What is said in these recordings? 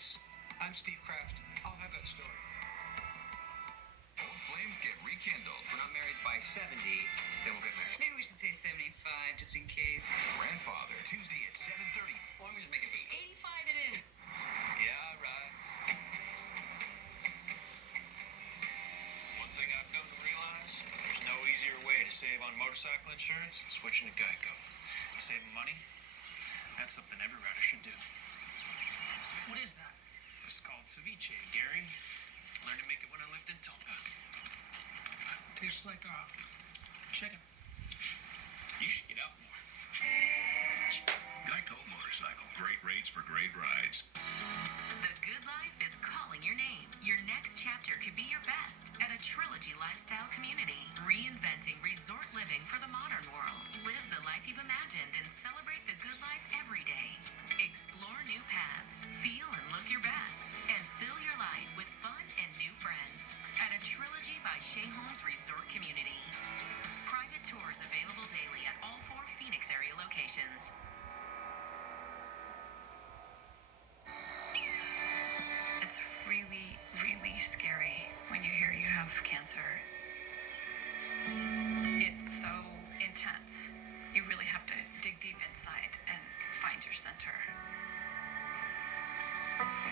case. I'm Steve Kraft. I'll have that story. Old flames get rekindled. We're not married by 70, then we'll get married. Maybe we should say 75, just in case. Grandfather, Tuesday at 7:30. Why don't we just make it 80? 85 it is. Yeah, right. One thing I've come to realize, there's no easier way to save on motorcycle insurance than switching to Geico. Saving money, that's something every rider should do. What is that? It's called ceviche, Gary. Learned to make it when I lived in Tonga. Tastes like chicken. You should get out more. Geico Motorcycle. Great rates for great rides. The good life is calling your name. Your next chapter could be your best at a Trilogy lifestyle community, reinventing resort living for the modern world. Live the life you've imagined and celebrate the good life every day. Explore new paths, feel and look your best, and fill your life with fun and new friends at a Trilogy by Shea Homes Resort Community. Private tours available daily at all 4 Phoenix area locations. It's really, really scary when you hear you have cancer. It's so intense. You really have to dig deep inside and find your center.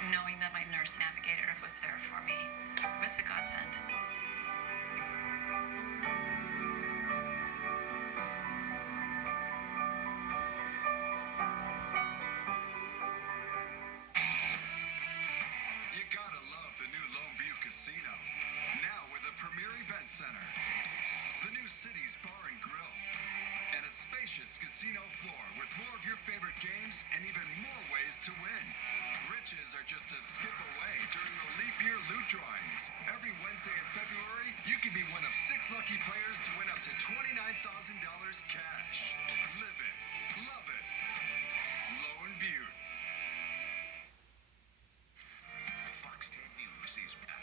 Knowing that my nurse navigator was there for me was a godsend. You gotta love the new Lone View Casino. Now with a premier event center, the new city's bar and grill, and a spacious casino floor with more of your favorite games and even more ways to win. Riches are just a skip away during the leap year loot drawings. Every Wednesday in February, you can be one of 6 lucky players to win up to $29,000 cash. Live it. Love it. Lone View. Fox 10 News is back.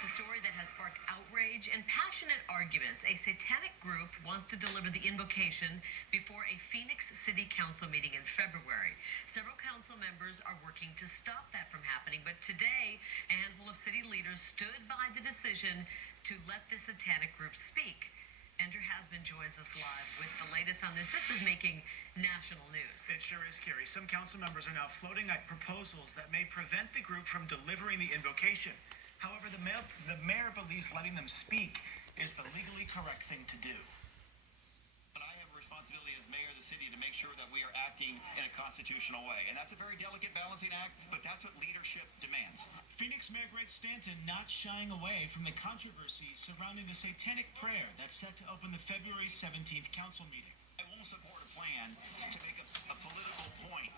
It's a story that has sparked outrage and passionate arguments. A satanic group wants to deliver the invocation before a Phoenix City Council meeting in February. Several council members are working to stop that from happening, but today a handful of city leaders stood by the decision to let the satanic group speak. Andrew Hasman joins us live with the latest on this. This is making national news. It sure is, Carrie. Some council members are now floating out proposals that may prevent the group from delivering the invocation. However, the mayor believes letting them speak is the legally correct thing to do. But I have a responsibility as mayor of the city to make sure that we are acting in a constitutional way. And that's a very delicate balancing act, but that's what leadership demands. Phoenix Mayor Greg Stanton not shying away from the controversy surrounding the satanic prayer that's set to open the February 17th council meeting. I won't support a plan to make a political point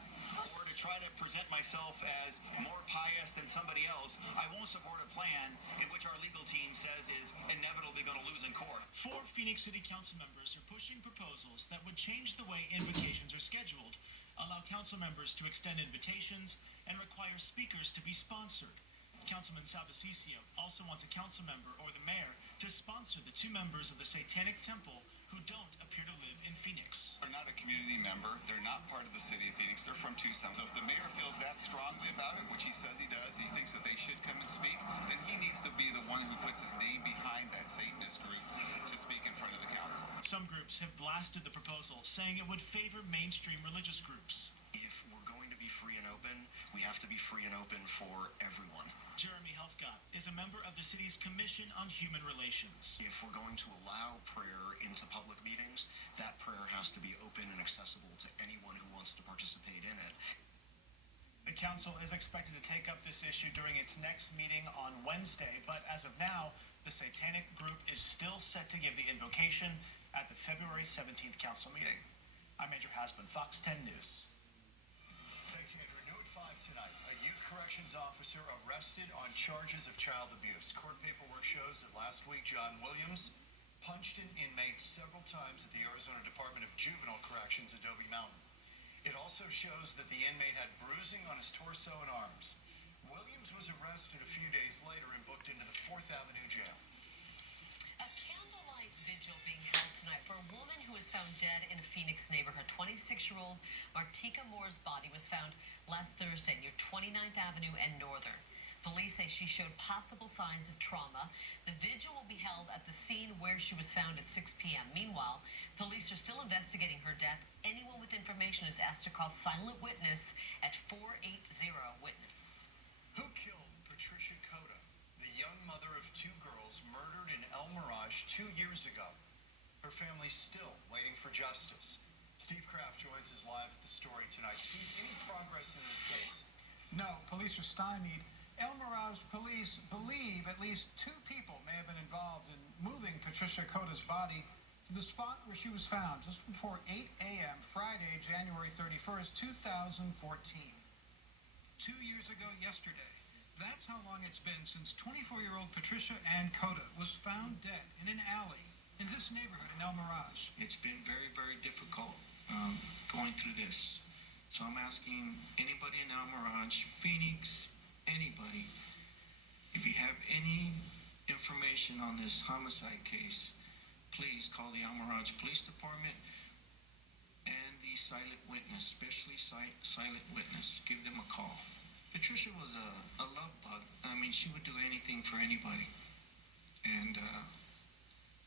or to try to present myself as more pious than somebody else. I won't support a plan in which our legal team says is inevitably going to lose in court. 4 Phoenix City Council members are pushing proposals that would change the way invocations are scheduled, allow council members to extend invitations, and require speakers to be sponsored. Councilman Salvasisio also wants a council member or the mayor to sponsor the 2 members of the Satanic Temple who don't appear to live in Phoenix. They're not a community member. They're not part of the city of Phoenix. They're from Tucson. So if the mayor feels that strongly about it, which he says he does, he thinks that they should come and speak, then he needs to be the one who puts his name behind that Satanist group to speak in front of the council. Some groups have blasted the proposal, saying it would favor mainstream religious groups. If we're going to be free and open, we have to be free and open for everyone. Jeremy Helfgott is a member of the city's Commission on Human Relations. If we're going to allow prayer into public meetings, that prayer has to be open and accessible to anyone who wants to participate in it. The council is expected to take up this issue during its next meeting on Wednesday, but as of now, the satanic group is still set to give the invocation at the February 17th council meeting. I'm Andrew Hasman, Fox 10 News. Thanks, Andrew. New at 5 tonight. A youth corrections officer arrested on charges of child abuse. Court paperwork shows that last week, John Williams punched an inmate several times at the Arizona Department of Juvenile Corrections at Adobe Mountain. It also shows that the inmate had bruising on his torso and arms. Williams was arrested a few days later and booked into the 4th Avenue jail. A candlelight vigil being held tonight for a woman who was found found dead in a Phoenix neighborhood. 26-year-old Martika Moore's body was found last Thursday near 29th Avenue and Northern. Police say she showed possible signs of trauma. The vigil will be held at the scene where she was found at 6 p.m. Meanwhile, police are still investigating her death. Anyone with information is asked to call Silent Witness at 480-WITNESS. Who killed Patricia Cota, the young mother of two girls murdered in El Mirage 2 years ago? Her family's still waiting for justice. Steve Kraft joins us live at the story tonight. Steve, any progress in this case? No, police are stymied. El Mirage police believe at least 2 people may have been involved in moving Patricia Cota's body to the spot where she was found just before 8 a.m. Friday, January 31st, 2014. 2 years ago yesterday. That's how long it's been since 24-year-old Patricia Ann Cota was found dead in an alley in this neighborhood in El Mirage. It's been very, very difficult going through this. So I'm asking anybody in El Mirage, Phoenix, anybody, if you have any information on this homicide case, please call the El Mirage Police Department and the Silent Witness, especially Silent Witness. Give them a call. Patricia was a love bug. I mean, she would do anything for anybody. And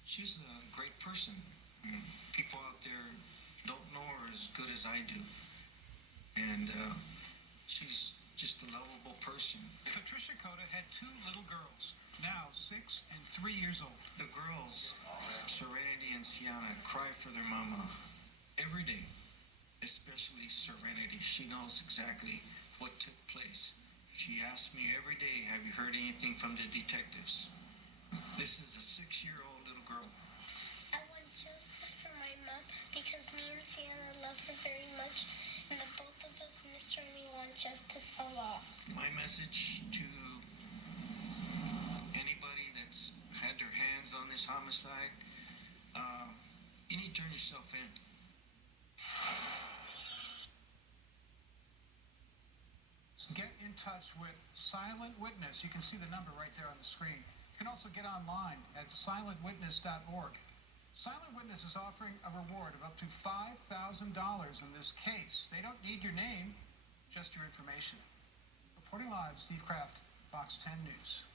she's a great person. I mean, people out there don't know her as good as I do. And she's just a lovable person. Patricia Cota had 2 little girls, now 6 and 3 years old. The girls, Serenity and Sienna, cry for their mama every day, especially Serenity. She knows exactly what took place. She asks me every day, have you heard anything from the detectives? This is a 6-year-old little girl. I want justice for my mom because me and Sienna love her very much, and the both of us miss her and we want justice a lot. My message to anybody that's had their hands on this homicide, you need to turn yourself in. Get in touch with Silent Witness. You can see the number right there on the screen. You can also get online at silentwitness.org. Silent Witness is offering a reward of up to $5,000 in this case. They don't need your name, just your information. Reporting live, Steve Kraft, Fox 10 News.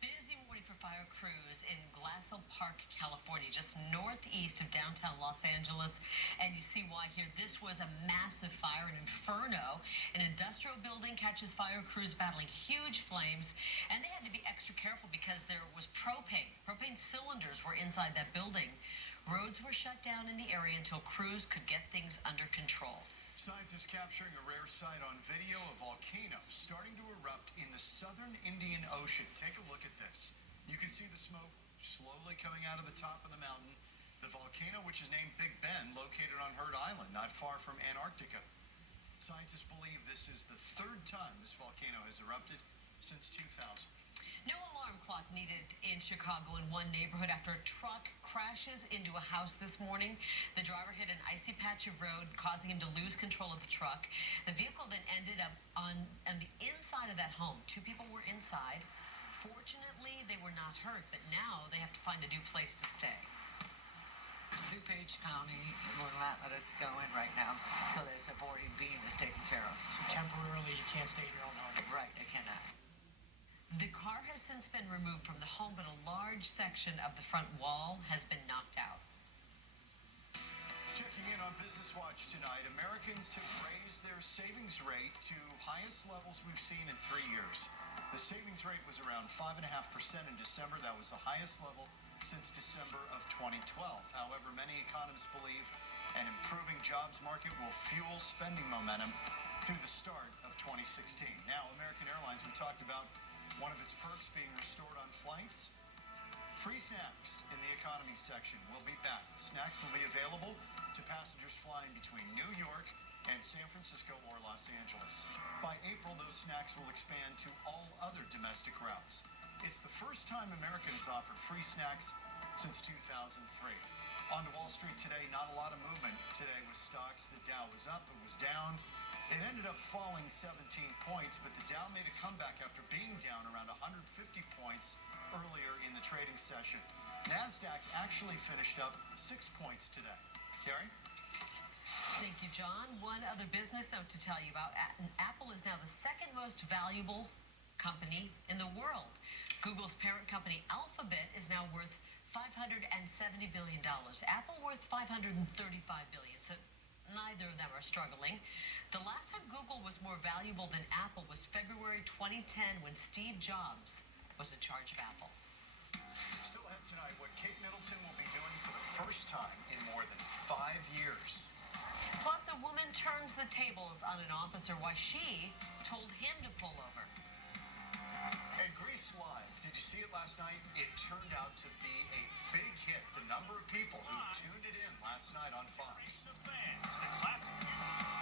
Busy morning for fire crews in Glassell Park, California, just northeast of downtown Los Angeles. And you see why here. This was a massive fire, an inferno. An industrial building catches fire crews battling huge flames. And they had to be extra careful because there was propane. Propane cylinders were inside that building. Roads were shut down in the area until crews could get things under control. Scientists capturing a rare sight on video, a volcano starting to erupt in the southern Indian Ocean. Take a look at this. You can see the smoke slowly coming out of the top of the mountain. The volcano, which is named Big Ben, located on Heard Island, not far from Antarctica. Scientists believe this is the 3rd time this volcano has erupted since 2000. No alarm clock needed in Chicago in one neighborhood after a truck crashes into a house this morning. The driver hit an icy patch of road, causing him to lose control of the truck. The vehicle then ended up on the inside of that home. 2 people were inside. Fortunately, they were not hurt, but now they have to find a new place to stay. DuPage County will not let us go in right now until this aborted beam is taken care of. So temporarily you can't stay in your own home? Right, I cannot. The car has since been removed from the home, but a large section of the front wall has been knocked out. Checking in on Business Watch tonight, Americans have raised their savings rate to highest levels we've seen in 3 years. The savings rate was around 5.5% in December. That was the highest level since December of 2012. However, many economists believe an improving jobs market will fuel spending momentum through the start of 2016. Now, American Airlines, we talked about one of its perks being restored on flights. Free snacks in the economy section will be back. Snacks will be available to passengers flying between New York and San Francisco or Los Angeles. By April, those snacks will expand to all other domestic routes. It's the first time American has offered free snacks since 2003. On to Wall Street today, not a lot of movement today with stocks. The Dow was up, it was down. It ended up falling 17 points, but the Dow made a comeback after being down around 150 points earlier in the trade. trading session. NASDAQ actually finished up 6 points today. Carrie? Thank you, John. One other business note to tell you about. Apple is now the second most valuable company in the world. Google's parent company Alphabet is now worth $570 billion. Apple worth $535 billion. So neither of them are struggling. The last time Google was more valuable than Apple was February 2010 when Steve Jobs was in charge of Apple. Still ahead tonight, what Kate Middleton will be doing for the first time in more than 5 years. Plus, a woman turns the tables on an officer why she told him to pull over. And Grease Live, did you see it last night? It turned out to be a big hit. The number of people who tuned it in last night on Fox. The classic.